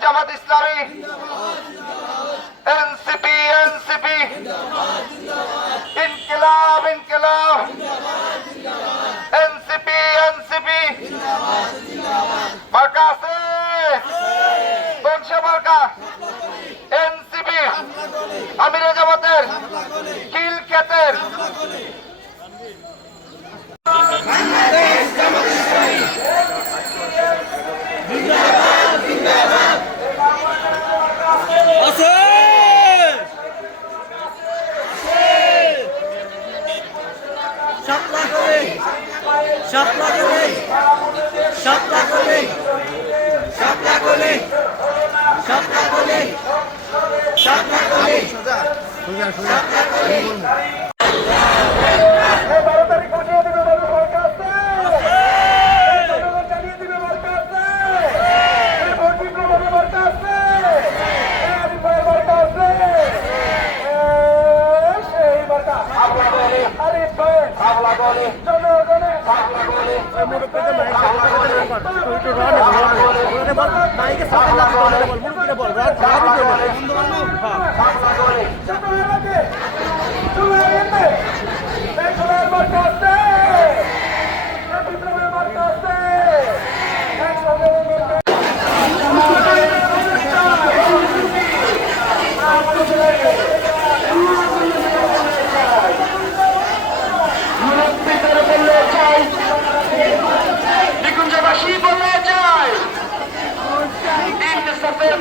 Jamaat Islami. NCP NCP. ইনকিলাব ইনকিলাব। NCP NCP. মার্কা আছে। বংশে মার্কা। এনসিপি। আমিরে জামাতের। কিল খেতের শাপলা করে শাপলা করে শাপলা করে শাপলা করে শাপলা করে শাপলা করে এই মার্কা আবলা বলে বলে বলে বলে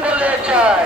বলে চাই